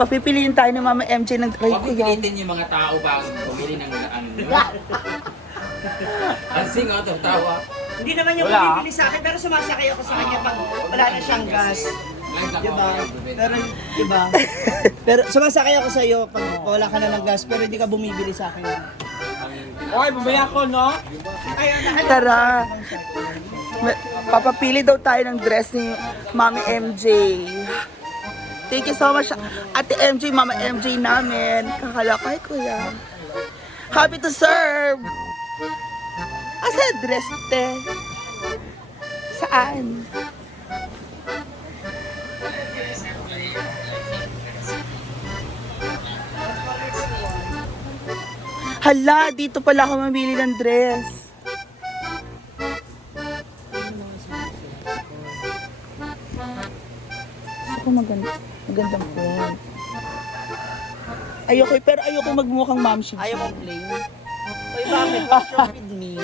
Papipiliin tayo ng Mama MJ ng Ray Huwag ko yan. pilitin yung mga tao bago pumili ng ang singaw ng tawa. Hindi naman yung Wala. bumibili sa akin, pero sumasakay ako sa kanya pag wala na siyang gas. Diba? Pero, diba? Pero sumasakay ako sa iyo pag wala ka na ng gas, pero hindi ka bumibili sa akin. Oy, bumaya ko, no? Tara. Papapili daw tayo ng dress ni Mami MJ. Thank you so much, Ate MJ, Mama MJ namin. Kakalakay, kuya. Happy to serve. Asa dress, te? Saan? Hala, dito pala ako mamili ng dress. Gusto ko magandang print. Pero ayoko magmukhang mamshi. Ayaw mong plain? Uy, bakit? What's wrong with me?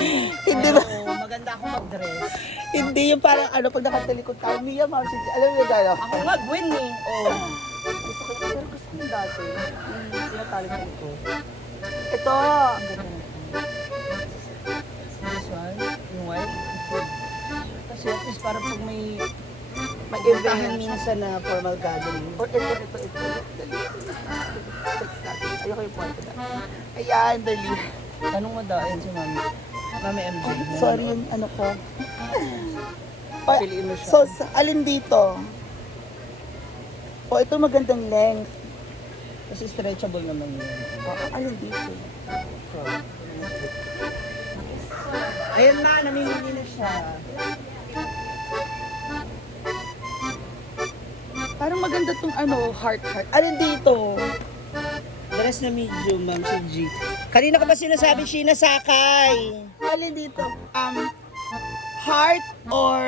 Hindi ba? Oo, maganda ako mag-dress. Hindi yung parang pag nakatalikod tayo, Mia mamshi. Alam mo yung gano'n? Ako mag-win eh. Oo. Pero gusto ko yung dati. Yung tinatalikan ko. Ito! Ang ganda na. This one, yung white. Kasi at least parang pag may Event. minsan na formal gathering. Or ito. Ayoko yung point na. Ayan, dali. Anong madain si Mami? Mami MJ. Sorry yung ano ko. Piliin mo siya. So, alin dito? O, ito magandang length. Kasi stretchable naman yun. Alin dito? Ayun na, namimili na siya. Parang maganda tong heart. Alin dito? Dress na medium, Ma'am si G. Kanina ko ba sinasabi siya nasakay? Alin dito? Heart or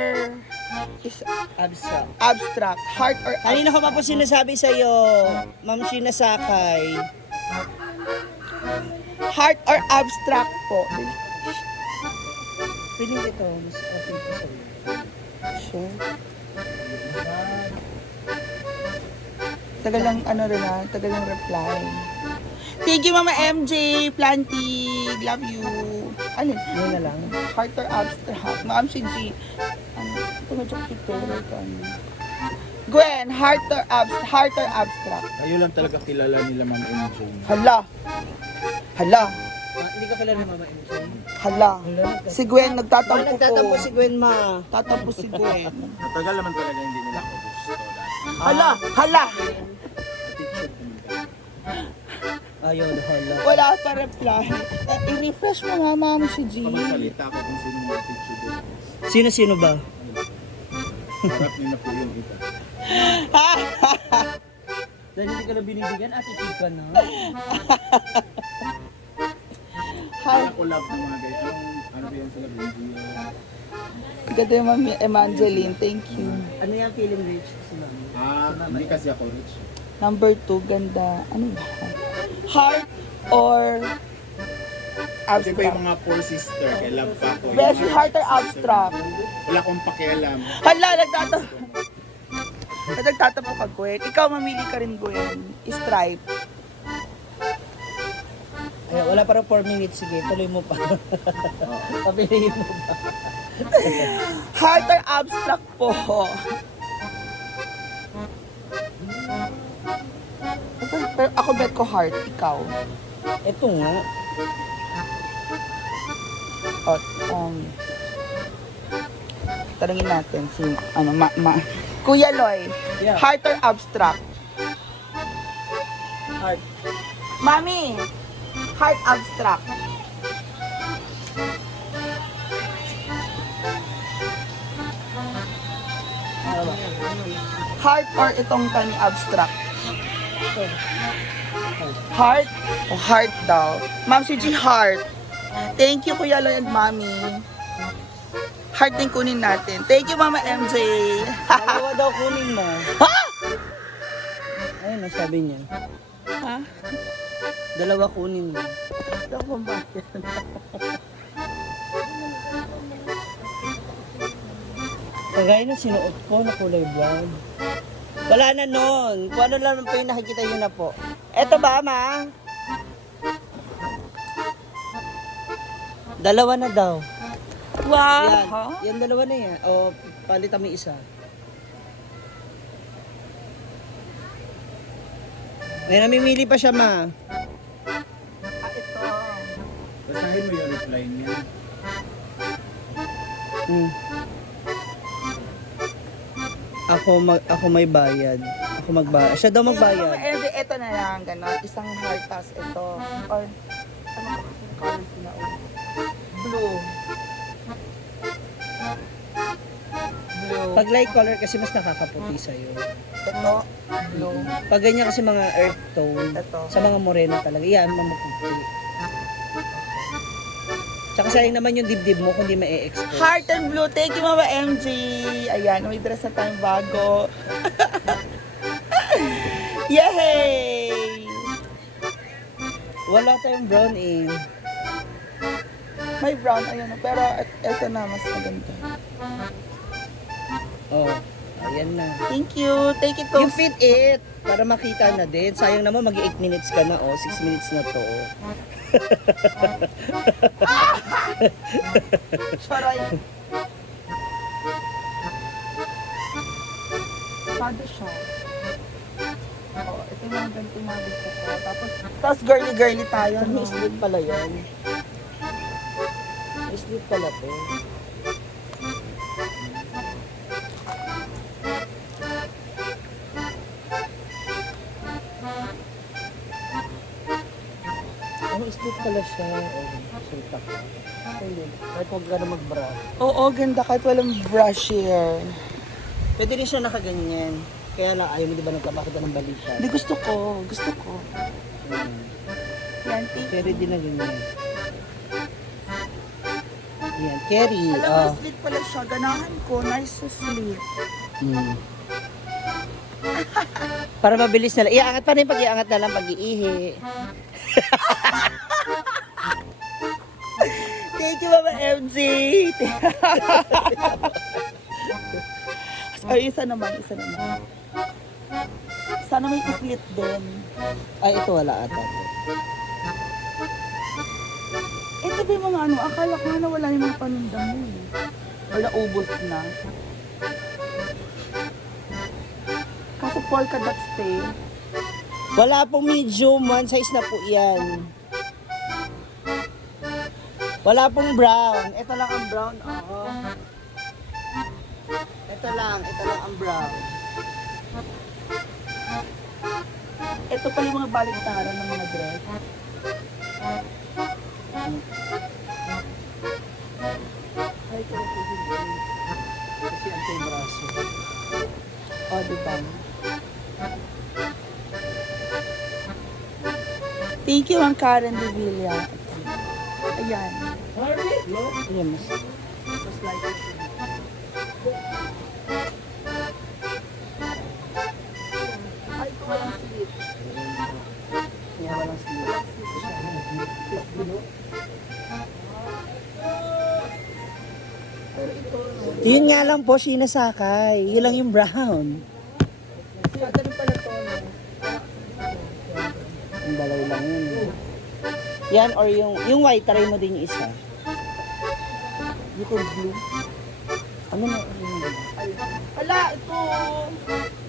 Abstract. abstract? Heart or Kanina ko pa po sinasabi sa'yo, Ma'am si nasakay. Heart or abstract po? Piling ito, mas okay po sa'yo. Sure. Tagal lang tagal lang reply. Thank you Mama MJ, Plantig, love you. Alin? Yun na lang. Heart or abstract? Ma'am si G. Ito medyo cute Gwen, heart or abstract? Kayo lang talaga kilala nila Ma'am MJ. Hala. Hindi ka pala ni Mama MJ? Hala. Si Gwen nagtatampo po. Nagtatampo si Gwen, ma. Tatampo si Gwen. Matagal naman talaga hindi nila ako gusto. Hala. Ayun, hala. Wala pa reply. I-refresh mo nga Ma'am si G. Pamasalita ko kung sino yung picture doon. Sino-sino ba? Harap niyo na po yung iba. Dahil hindi ka na binibigyan, attitude ka na. Kaya collab ng mga guys. Ano ba yan sila? Ganda yung Ma'am Evangeline. Thank you. Ano yung feeling rich si Mami? Hindi kasi ako rich. Number 2, ganda. Ano ba? Heart or Kasi ko abstract? yung mga poor sister, kay love pa ko. Best heart or abstract? Wala akong pakialam. Hala, nagtatapo ka, Gwen. Ikaw mamili ka rin, Gwen. Stripe. Ay, wala parang 4 minutes. Sige, tuloy mo pa. Pabilihin mo pa. Heart or abstract po? Pero ako bet ko heart. Ikaw? Ito nga. Tanungin natin si Kuya Loy. Yeah. Heart or abstract? Heart. Mami, heart abstract. Heart or itong kani abstract? Heart? O heart daw. Ma'am si G, heart. Thank you, Kuya Loy and Mami. Heart din kunin natin. Thank you, Mama MJ. Dalawa daw kunin mo. Ha? Ayun, nasabi niya. Ha? Dalawa kunin mo. Ito kung bakit. Kagaya na sinuot ko na kulay brown. Wala na nun. Kung ano lang po yung nakikita yun na po. Eto ba, ma? Dalawa na daw. Wow! Yan. Ha? Yan dalawa na yan. O, palitan mo yung isa. May namimili pa siya, ma. Ah, ito. Basahin mo yung reply niya. Hmm. Ako may bayad. Ako magbayad. Siya daw Mama magbayad. MJ, ito na lang, gano'n. Isang heart, tas ito. Or, ano ba yung color sila? Blue. Blue. Pag light color kasi mas nakakaputi sa'yo. Ito, blue. Pag ganyan kasi mga earth tone, Ito. sa mga moreno talaga, yan, mamuputi. Tsaka sayang naman yung dibdib mo kung di ma-expose. Heart and blue. Thank you, Mama MJ. Ayan, may dress na tayong bago. Yay! Wala tayong brown eh. May brown, ayan. Pero ito na, mas maganda. Oh, ayan na. Thank you. Take it to... You fit it para makita na din. Sayang naman mag-8 minutes ka na oh. 6 minutes na to oh. Charay. Sado siya. Oh, ito yung mga ganito yung mga gusto ko. Tapos girly-girly tayo, May no? sleep pala yan. May sleep pala to. Oh, sleep pala siya. Oh, sultak. Ayun. Kahit huwag ka na mag-bra. Oo, ganda kahit walang brush here. Pwede rin siya nakaganyan. Kaya lang, ayaw mo di ba nagkapakita ng balikat? Hindi, gusto ko. Gusto ko. Yan, thank you. Pwede din na ganyan. Yan, carry. Alam mo, sweet pala siya. Ganahan ko. Nice to sleep. Para mabilis na lang. Iangat pa rin pag-iangat na lang pag-iihi. Thank you, Mama MJ. Ay, isa naman. Sana may islit din. Ay, ito wala ata. Ito ba yung mga ano? Akala ko na wala yung mga paninda mo eh. Or naubos na. Kaso polka dots stay. Wala pong medium. One size na po yan. Wala pong brown. Ito lang ang brown. Oo. Ito lang ang brown. Ito pala yung mga baliktaran ng mga dress. Ay, ito po din. Kasi anti-braso. O, diba? Thank you, ang Karen de Villa. Ayan. Ayan, mas. Ay, ito walang sleep. Yan, walang sleeve. Yun nga lang po, Sheena Sakay. Yun lang yung brown. Ganun pala to. No? Yung dalaw lang yun. Yan, or yung white, try mo din yung isa. Little blue. Ano na? Hala, ito.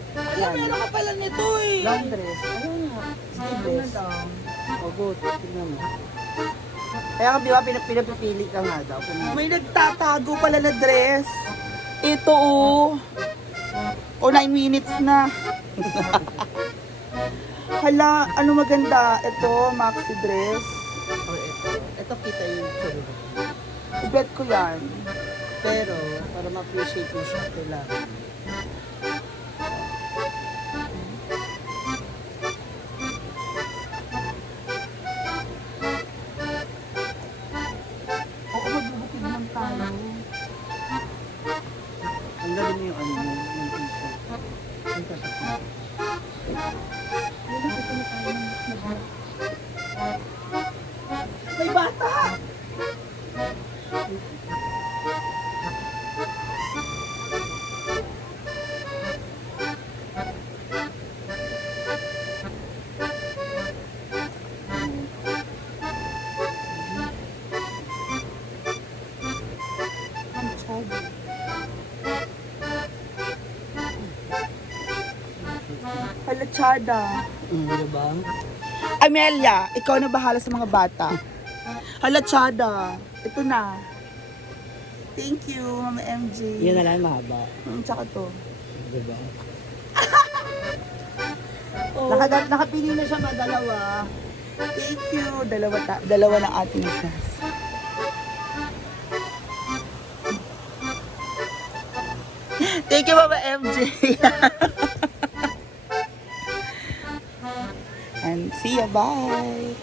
Hala, Yan. meron ka pala nito eh. Long dress. Ano nga? Sleeveless. Oh, good. Tingnan mo. Kaya ka, di ba, pinapipili ka nga daw. May nagtatago pala na dress. Ito oh. O 9 minutes na. Hala, ano maganda? Ito, maxi dress. Or ito. Ito kita yung puro. I-bet ko yan. Pero, para ma-appreciate mo siya, kailangan. Oo, magbubukid lang tayo. Ang galing mo yung ano mo, yung t-shirt. Yung tatak mo. May bata! Halachada. Diba? Amelia, ikaw na bahala sa mga bata. Halachada. Ito na. Thank you, Mama MJ. Yun na lang, mahaba. Tsaka to. Diba? Oh, Nakapili na siya dalawa. thank you. Dalawa ng ating class. Thank you, Mama MJ. And see ya. Bye.